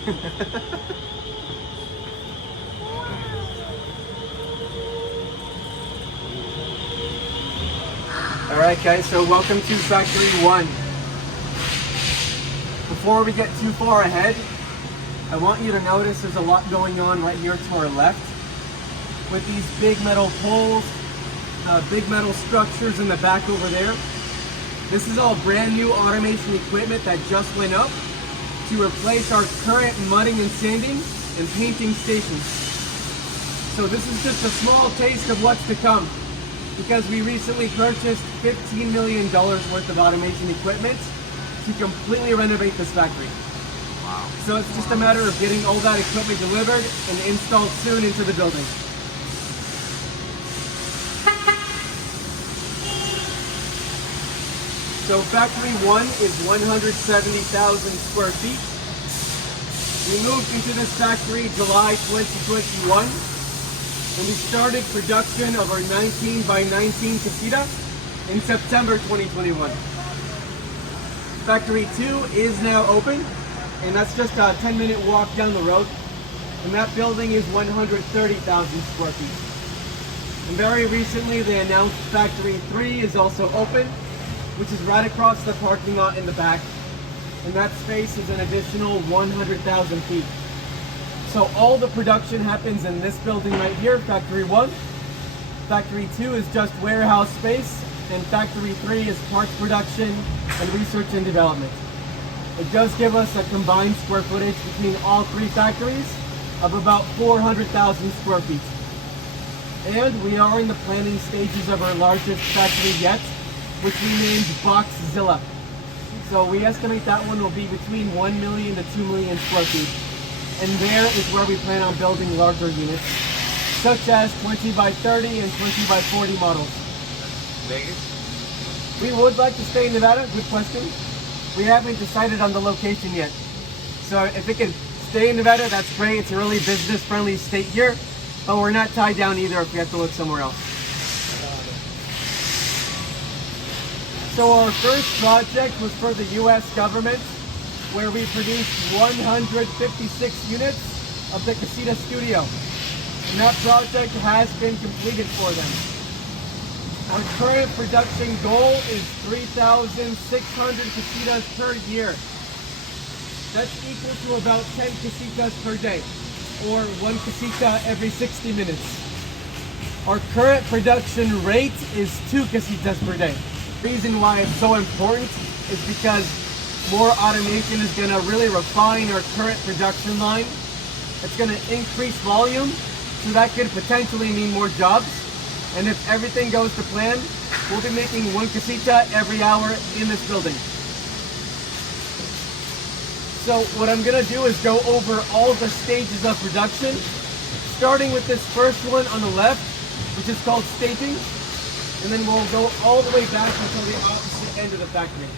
Alright guys, so welcome to Factory 1. Before we get too far ahead, I want you to notice there's a lot going on right here to our left. With these big metal poles, big metal structures in the back over there. This is all brand new automation equipment that just went up to replace our current mudding and sanding and painting stations. So this is just a small taste of what's to come, because we recently purchased $15 million worth of automation equipment to completely renovate this factory. Wow. So it's just a matter of getting all that equipment delivered and installed soon into the building. So Factory 1 is 170,000 square feet. We moved into this factory July 2021. And we started production of our 19 by 19 Casita in September 2021. Factory 2 is now open, and that's just a 10-minute walk down the road. And that building is 130,000 square feet. And very recently they announced Factory 3 is also open, which is right across the parking lot in the back. And that space is an additional 100,000 feet. So all the production happens in this building right here, Factory 1. Factory 2 is just warehouse space, and Factory 3 is parts production and research and development. It does give us a combined square footage between all three factories of about 400,000 square feet. And we are in the planning stages of our largest factory yet, which we named Boxabl. So we estimate that one will be between 1 million to 2 million square feet. And there is where we plan on building larger units, such as 20 by 30 and 20 by 40 models. Vegas? We would like to stay in Nevada, good question. We haven't decided on the location yet. So if it can stay in Nevada, that's great. It's a really business-friendly state here, but we're not tied down either if we have to look somewhere else. So our first project was for the US government, where we produced 156 units of the Casita studio. And that project has been completed for them. Our current production goal is 3,600 Casitas per year. That's equal to about 10 Casitas per day, or 1 Casita every 60 minutes. Our current production rate is 2 Casitas per day. The reason why it's so important is because more automation is going to really refine our current production line. It's going to increase volume, so that could potentially mean more jobs. And if everything goes to plan, we'll be making 1 Casita every hour in this building. So what I'm going to do is go over all the stages of production, starting with this first one on the left, which is called staging. And then we'll go all the way back until the opposite end of the factory.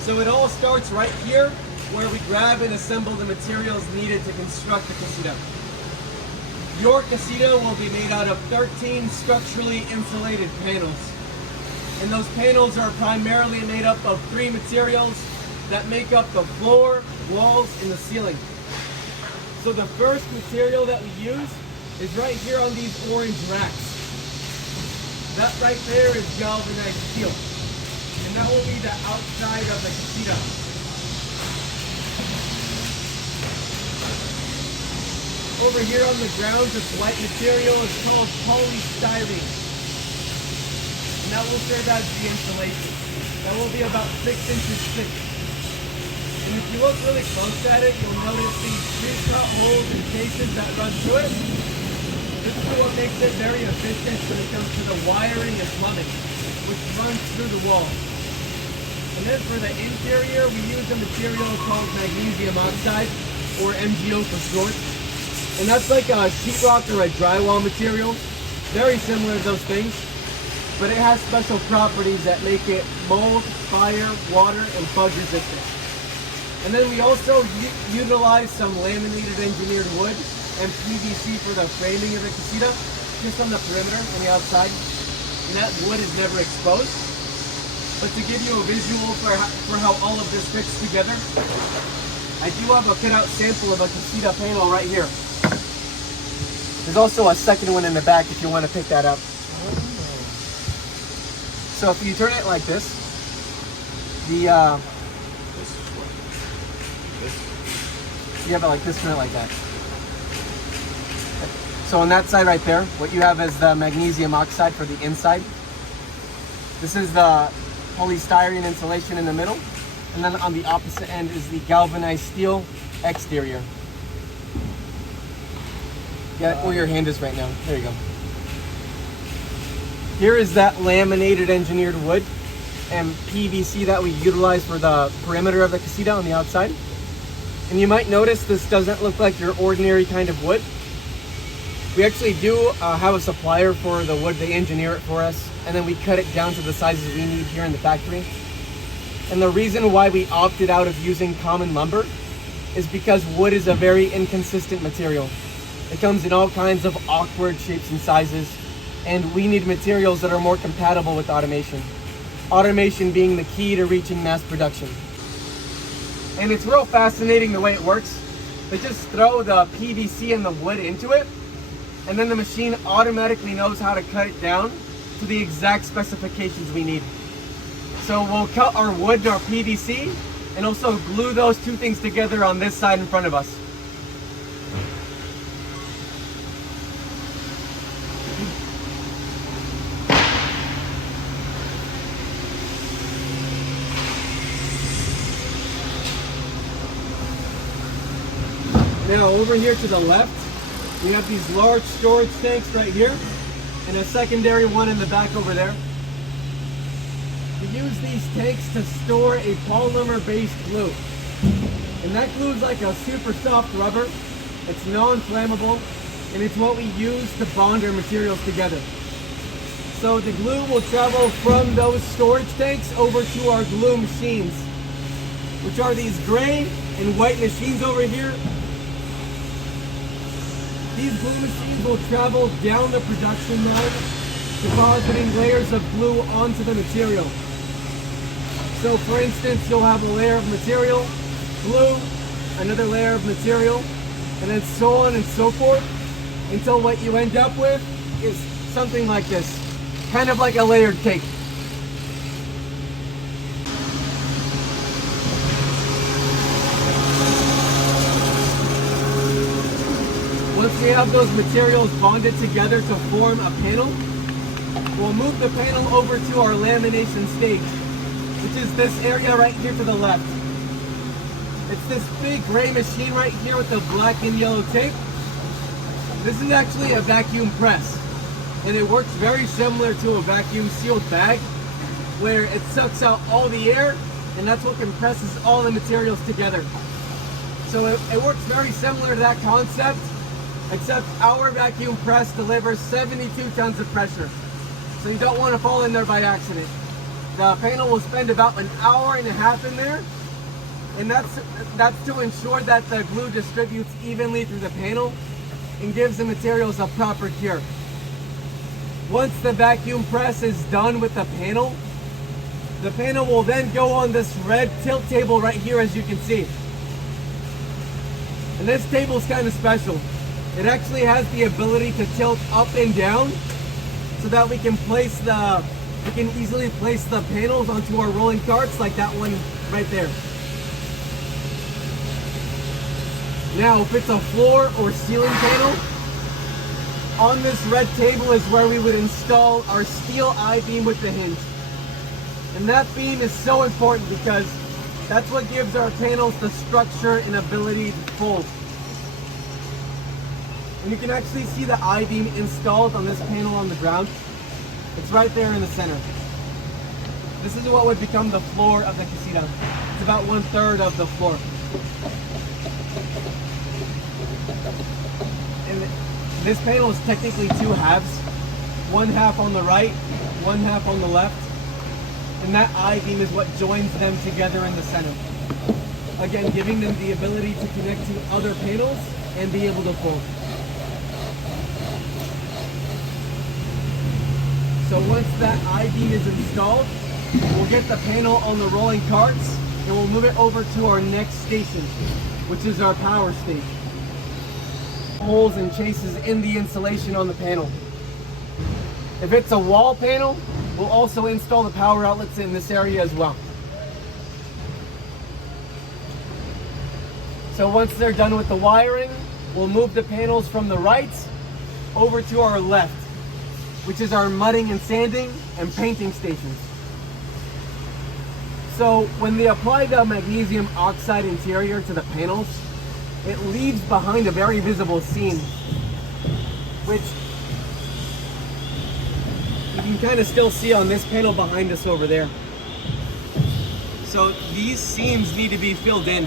So it all starts right here, where we grab and assemble the materials needed to construct the Casita. Your Casita will be made out of 13 structurally insulated panels. And those panels are primarily made up of 3 materials that make up the floor, walls, and the ceiling. So the first material that we use is right here on these orange racks. That right there is galvanized steel. And that will be the outside of the Casita. Over here on the ground, this white material is called polystyrene. And that will serve as the insulation. That will be about 6 inches thick. And if you look really close at it, you'll notice these pre-cut holes and cases that run through it. This is what makes it very efficient when it comes to the wiring and plumbing, which runs through the wall. And then for the interior, we use a material called magnesium oxide, or MgO for short. And that's like a sheetrock or a drywall material. Very similar to those things. But it has special properties that make it mold, fire, water, and bug resistant. And then we also utilize some laminated engineered wood and PVC for the framing of the Casita, just on the perimeter on the outside. And that wood is never exposed. But to give you a visual for how all of this fits together, I do have a cutout sample of a Casita panel right here. There's also a second one in the back if you want to pick that up. So if you turn it like this, you have it like this, turn it like that. So on that side right there, what you have is the magnesium oxide for the inside. This is the polystyrene insulation in the middle. And then on the opposite end is the galvanized steel exterior. Yeah, where your hand is right now. There you go. Here is that laminated engineered wood and PVC that we utilize for the perimeter of the Casita on the outside. And you might notice this doesn't look like your ordinary kind of wood. We actually do have a supplier for the wood. They engineer it for us, and then we cut it down to the sizes we need here in the factory. And the reason why we opted out of using common lumber is because wood is a very inconsistent material. It comes in all kinds of awkward shapes and sizes, and we need materials that are more compatible with automation. Automation being the key to reaching mass production. And it's real fascinating the way it works. They just throw the PVC and the wood into it, and then the machine automatically knows how to cut it down to the exact specifications we need. So we'll cut our wood and our PVC and also glue those two things together on this side in front of us. Now over here to the left, we have these large storage tanks right here and a secondary one in the back over there. We use these tanks to store a polymer-based glue. And that glue is like a super soft rubber. It's non-flammable, and it's what we use to bond our materials together. So the glue will travel from those storage tanks over to our glue machines, which are these gray and white machines over here. These glue machines will travel down the production line, depositing layers of glue onto the material. So for instance, you'll have a layer of material, glue, another layer of material, and then so on and so forth, until what you end up with is something like this, kind of like a layered cake. Once we have those materials bonded together to form a panel, we'll move the panel over to our lamination stage, which is this area right here to the left. It's this big gray machine right here with the black and yellow tape. This is actually a vacuum press, and it works very similar to a vacuum sealed bag, where it sucks out all the air, and that's what compresses all the materials together. So it works very similar to that concept, except our vacuum press delivers 72 tons of pressure. So you don't want to fall in there by accident. The panel will spend about an hour and a half in there, and that's to ensure that the glue distributes evenly through the panel and gives the materials a proper cure. Once the vacuum press is done with the panel will then go on this red tilt table right here, as you can see. And this table is kind of special. It actually has the ability to tilt up and down so that we can easily place the panels onto our rolling carts, like that one right there. Now, if it's a floor or ceiling panel, on this red table is where we would install our steel I-beam with the hinge. And that beam is so important because that's what gives our panels the structure and ability to fold. And you can actually see the I-beam installed on this panel on the ground. It's right there in the center. This is what would become the floor of the Casita. It's about 1/3 of the floor. And this panel is technically two halves. One half on the right, one half on the left. And that I-beam is what joins them together in the center. Again, giving them the ability to connect to other panels and be able to fold. So once that I-beam is installed, we'll get the panel on the rolling carts and we'll move it over to our next station, which is our power stage. Holes and chases in the insulation on the panel. If it's a wall panel, we'll also install the power outlets in this area as well. So once they're done with the wiring, we'll move the panels from the right over to our left, which is our mudding and sanding and painting stations. So when they apply the magnesium oxide interior to the panels, it leaves behind a very visible seam, which you can kind of still see on this panel behind us over there. So these seams need to be filled in.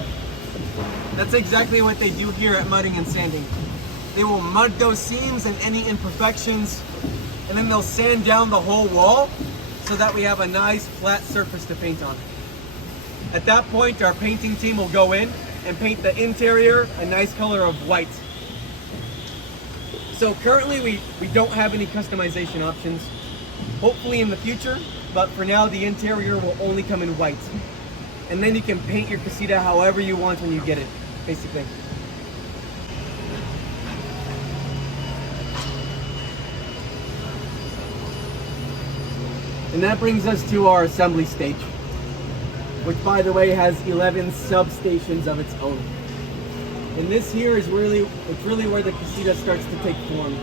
That's exactly what they do here at Mudding and Sanding. They will mud those seams and any imperfections, and then they'll sand down the whole wall so that we have a nice flat surface to paint on. At that point, our painting team will go in and paint the interior a nice color of white. So currently we don't have any customization options. Hopefully in the future, but for now the interior will only come in white. And then you can paint your casita however you want when you get it, basically. And that brings us to our assembly stage, which by the way has 11 substations of its own. And this here is really where the casita starts to take form.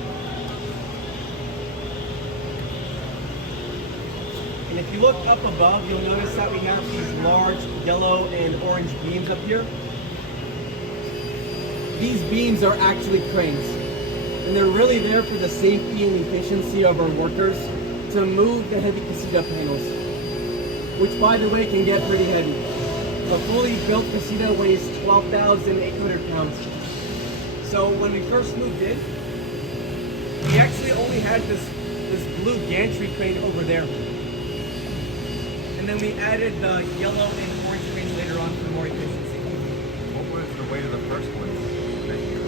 And if you look up above, you'll notice that we have these large yellow and orange beams up here. These beams are actually cranes, and they're really there for the safety and efficiency of our workers to move the heavy casita panels, which by the way can get pretty heavy. A fully built casita weighs 12,800 pounds. So when we first moved in, we actually only had this blue gantry crane over there. And then we added the yellow and orange crane later on for more efficiency. What was the weight of the first one that you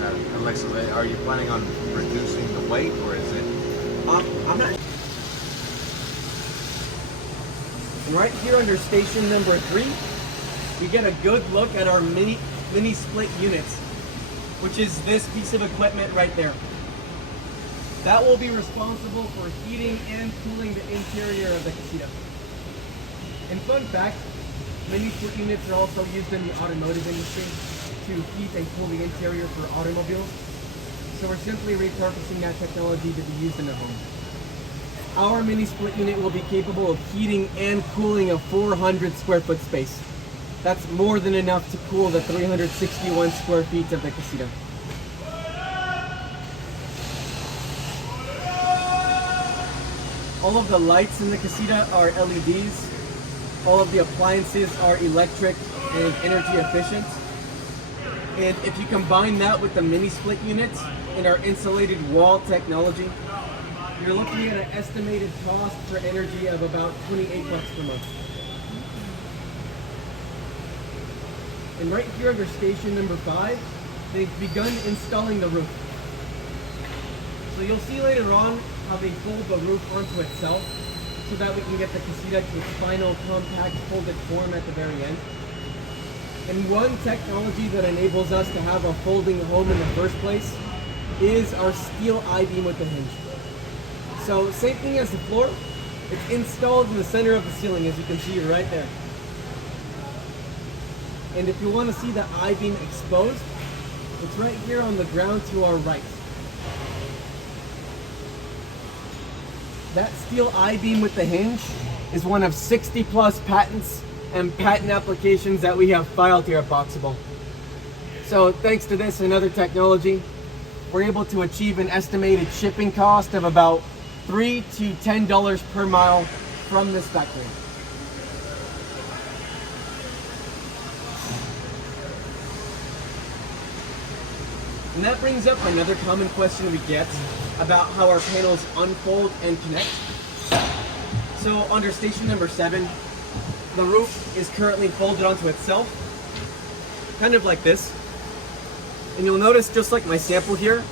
had? Alexa, are you planning on reducing the weight, or is it? I'm not. And right here under station number 3, we get a good look at our mini split units, which is this piece of equipment right there. That will be responsible for heating and cooling the interior of the casita. And fun fact, mini split units are also used in the automotive industry to heat and cool the interior for automobiles. So we're simply repurposing that technology to be used in the home. Our mini split unit will be capable of heating and cooling a 400 square foot space. That's more than enough to cool the 361 square feet of the casita. All of the lights in the casita are LEDs. All of the appliances are electric and energy efficient. And if you combine that with the mini split units and our insulated wall technology, you're looking at an estimated cost for energy of about $28 per month. And right here under station number 5, they've begun installing the roof. So you'll see later on how they fold the roof onto itself so that we can get the casita to its final compact folded form at the very end. And one technology that enables us to have a folding home in the first place is our steel I-beam with the hinge. So same thing as the floor, it's installed in the center of the ceiling, as you can see right there. And if you want to see the I-beam exposed, it's right here on the ground to our right. That steel I-beam with the hinge is one of 60 plus patents and patent applications that we have filed here at Boxable. So thanks to this and other technology, we're able to achieve an estimated shipping cost of about $3 to $10 per mile from this factory. And that brings up another common question we get about how our panels unfold and connect. So under station number 7, the roof is currently folded onto itself, kind of like this. And you'll notice, just like my sample here,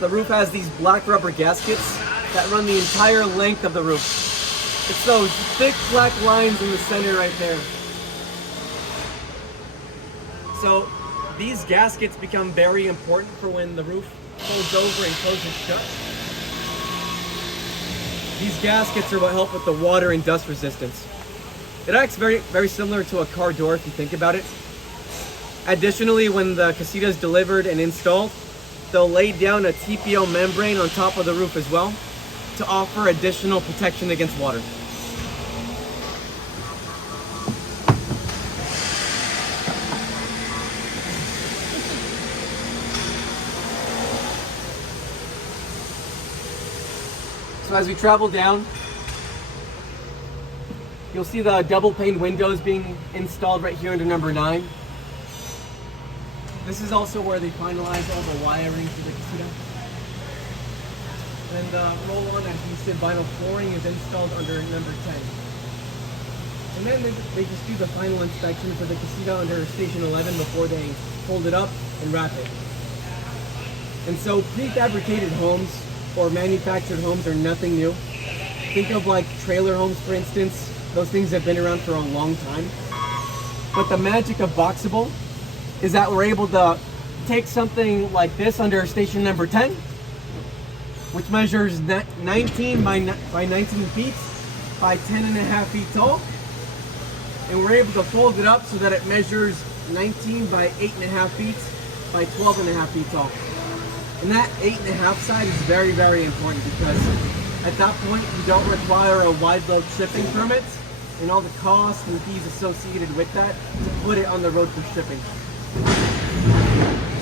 the roof has these black rubber gaskets that run the entire length of the roof. It's those thick black lines in the center right there. So these gaskets become very important for when the roof folds over and closes shut. These gaskets are what help with the water and dust resistance. It acts very similar to a car door if you think about it. Additionally, when the Casita is delivered and installed, they'll lay down a TPO membrane on top of the roof as well to offer additional protection against water. So as we travel down, you'll see the double pane windows being installed right here under number 9. This is also where they finalize all the wiring for the Casita. And the roll-on adhesive vinyl flooring is installed under number 10. And then they just do the final inspection for the Casita under station 11 before they fold it up and wrap it. And so prefabricated homes or manufactured homes are nothing new. Think of like trailer homes, for instance. Those things have been around for a long time. But the magic of Boxable is that we're able to take something like this under station number 10, which measures 19 by 19 feet by 10.5 feet tall. And we're able to fold it up so that it measures 19 by 8.5 feet by 12.5 feet tall. And that 8.5 side is very, very important because at that point you don't require a wide load shipping permit and all the costs and fees associated with that to put it on the road for shipping.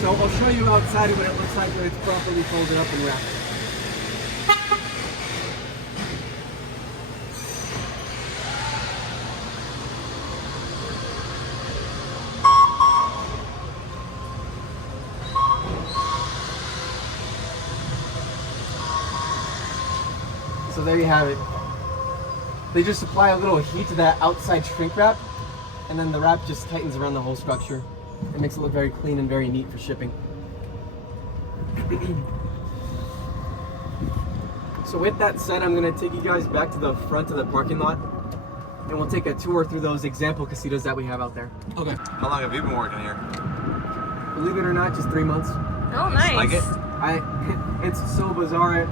So I'll show you outside what it looks like when it's properly folded up and wrapped. So there you have it. They just apply a little heat to that outside shrink wrap, and then the wrap just tightens around the whole structure. It makes it look very clean and very neat for shipping. So with that said, I'm going to take you guys back to the front of the parking lot, and we'll take a tour through those example casitas that we have out there. Okay. How long have you been working here? Believe it or not, just 3 months. Oh, nice. Like it? It's so bizarre.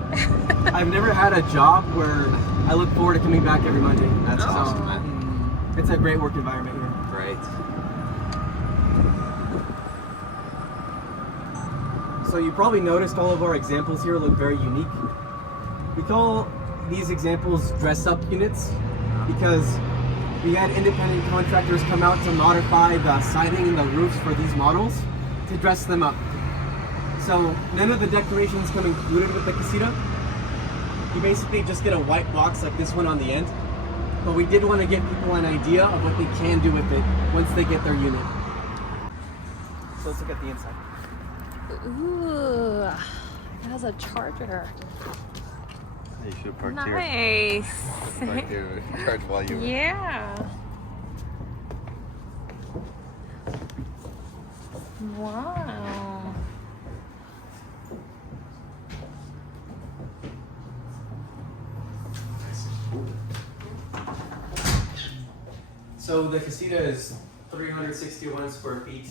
I've never had a job where I look forward to coming back every Monday. That's so, awesome, man. It's a great work environment here. Great. So you probably noticed all of our examples here look very unique. We call these examples dress-up units because we had independent contractors come out to modify the siding and the roofs for these models to dress them up. So none of the decorations come included with the Casita. You basically just get a white box like this one on the end. But we did want to give people an idea of what they can do with it once they get their unit. So let's look at the inside. Ooh, it has a charger. You should have parked Nice. here. Parked here. Charge while you were. Yeah. Wow. So the Casita is 361 square feet.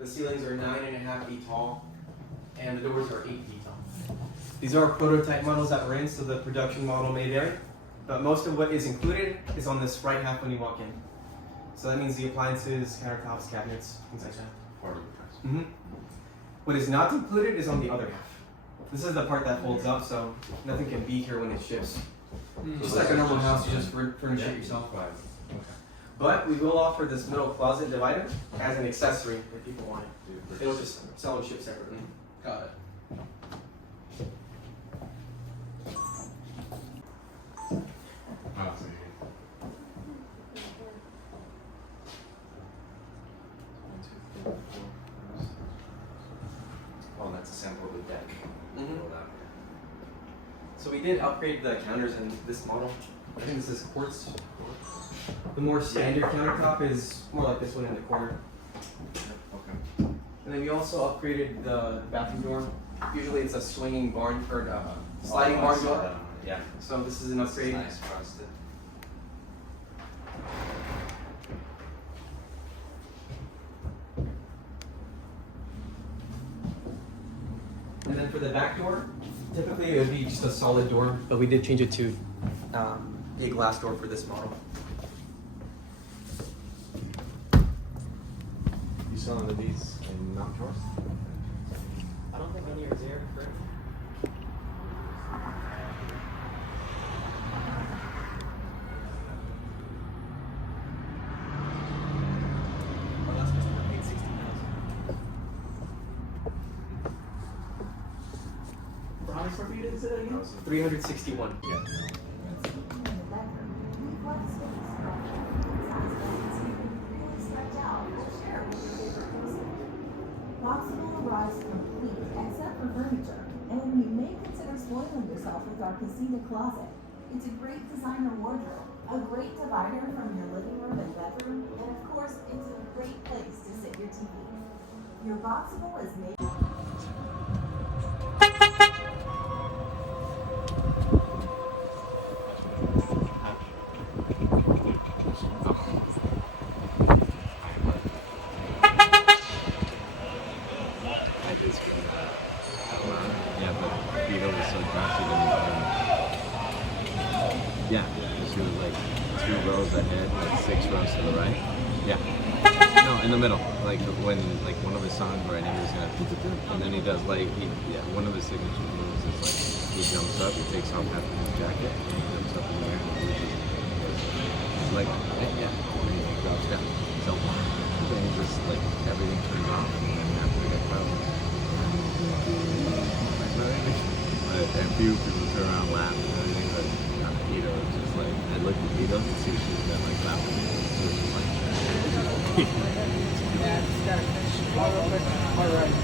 The ceilings are 9.5 feet tall, and the doors are 8 feet tall. These are prototype models that we're in, so the production model may vary, but most of what is included is on this right half when you walk in. So that means the appliances, countertops, cabinets, things like that. What is not included is on the other half. This is the part that folds up, so nothing can be here when it ships. Just like a normal house, you just furnish it yourself. But we will offer this middle closet divider as an accessory if people want it. It'll just sell and ship separately. Got it. Oh, that's a sample of the deck. So we did upgrade the counters in this model. I think this is quartz. The more standard countertop is more like this one in the corner. Okay. And then we also upgraded the bathroom door. Usually it's a swinging barn or sliding barn door. Yeah. So this is an upgrade. Nice frosted. And then for the back door, typically it would be just a solid door, but we did change it to be a glass door for this model. You selling these in Mount Shores? I don't think any are there, correct? Our last customer paid $16,000. For how many square feet is it again? 361. Yeah. Boxable arrives complete, except for furniture, and you may consider spoiling yourself with our Casita closet. It's a great designer wardrobe, a great divider from your living room and bedroom, and of course, it's a great place to sit your TV. Your Boxable is made. Yeah, but Vito was so drunk she didn't yeah, she was like 2 rows ahead, like 6 rows to the right. Yeah. No, in the middle. Like when like one of his songs where I knew he was gonna and then he does like one of his signature moves is like he jumps up, he takes off half of his jacket and he jumps up in the air and he loses it's like yeah, and then he drops down. So then he just like everything turns off and then after the crowd and few people turn around laughing and everything, but Vito was just like, I looked at Vito to see if she was gonna like laughing. She was just like, Yeah, just gotta finish. All right.